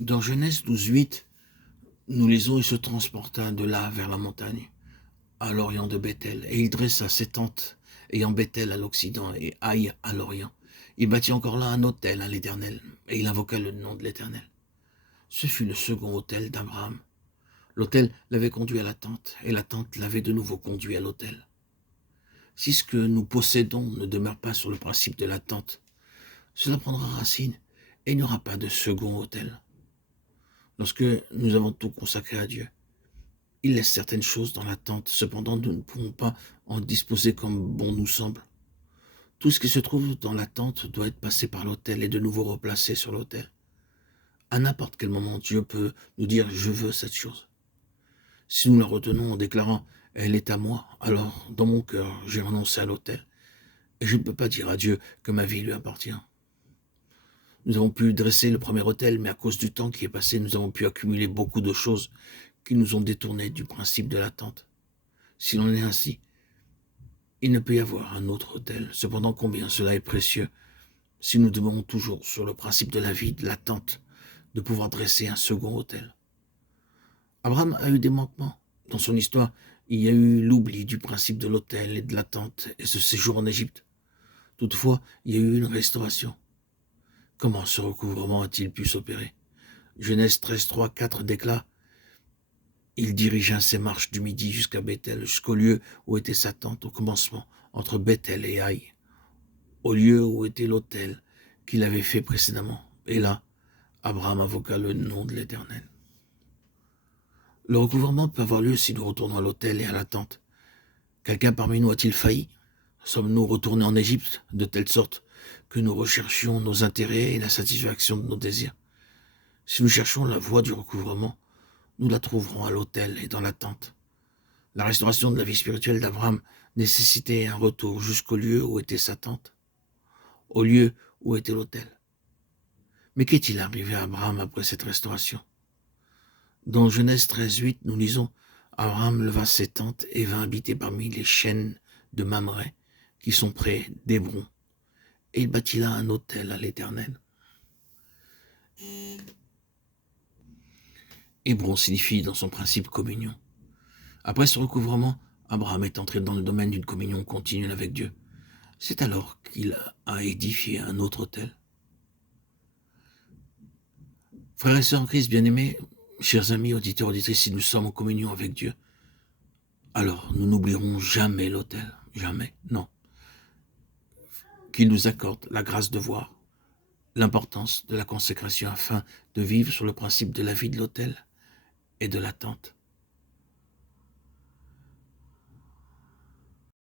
Dans Genèse 12:8, nous lisons: « Il se transporta de là vers la montagne, à l'orient de Bethel, et il dressa ses tentes, ayant Bethel à l'occident et Haï à l'orient. Il bâtit encore là un autel à l'Éternel, et il invoqua le nom de l'Éternel. Ce fut le second autel d'Abraham. L'autel l'avait conduit à la tente, et la tente l'avait de nouveau conduit à l'autel. Si ce que nous possédons ne demeure pas sur le principe de la tente, cela prendra racine, et il n'y aura pas de second autel. Lorsque nous avons tout consacré à Dieu, il laisse certaines choses dans l'attente, cependant nous ne pouvons pas en disposer comme bon nous semble. Tout ce qui se trouve dans l'attente doit être passé par l'autel et de nouveau replacé sur l'autel. À n'importe quel moment, Dieu peut nous dire « je veux cette chose ». Si nous la retenons en déclarant « elle est à moi », alors dans mon cœur, j'ai renoncé à l'autel. Et je ne peux pas dire à Dieu que ma vie lui appartient. Nous avons pu dresser le premier autel, mais à cause du temps qui est passé, nous avons pu accumuler beaucoup de choses qui nous ont détournés du principe de l'attente. S'il en est ainsi, il ne peut y avoir un autre autel. Cependant, combien cela est précieux si nous demeurons toujours sur le principe de la vie, de l'attente, de pouvoir dresser un second autel. Abraham a eu des manquements. Dans son histoire, il y a eu l'oubli du principe de l'autel et de l'attente et ce séjour en Égypte. Toutefois, il y a eu une restauration. Comment ce recouvrement a-t-il pu s'opérer? Genèse 13, 3, 4 déclare: il dirigea ses marches du midi jusqu'à Bethel, jusqu'au lieu où était sa tente au commencement, entre Bethel et Haï, au lieu où était l'autel qu'il avait fait précédemment. Et là, Abraham invoqua le nom de l'Éternel. Le recouvrement peut avoir lieu si nous retournons à l'autel et à la tente. Quelqu'un parmi nous a-t-il failli? Sommes-nous retournés en Égypte de telle sorte que nous recherchions nos intérêts et la satisfaction de nos désirs? Si nous cherchons la voie du recouvrement, nous la trouverons à l'autel et dans la tente. La restauration de la vie spirituelle d'Abraham nécessitait un retour jusqu'au lieu où était sa tente, au lieu où était l'autel. Mais qu'est-il arrivé à Abraham après cette restauration? Dans Genèse 13:8, nous lisons: Abraham leva ses tentes et vint habiter parmi les chênes de Mamré, qui sont près d'Hébron, et il bâtit là un autel à l'Éternel. Hébron signifie dans son principe communion. Après ce recouvrement, Abraham est entré dans le domaine d'une communion continuelle avec Dieu. C'est alors qu'il a édifié un autre autel. Frères et sœurs en Christ bien-aimés, chers amis, auditeurs, auditrices, si nous sommes en communion avec Dieu, alors nous n'oublierons jamais l'autel, jamais, non. Qu'il nous accorde la grâce de voir l'importance de la consécration afin de vivre sur le principe de la vie de l'autel et de l'attente.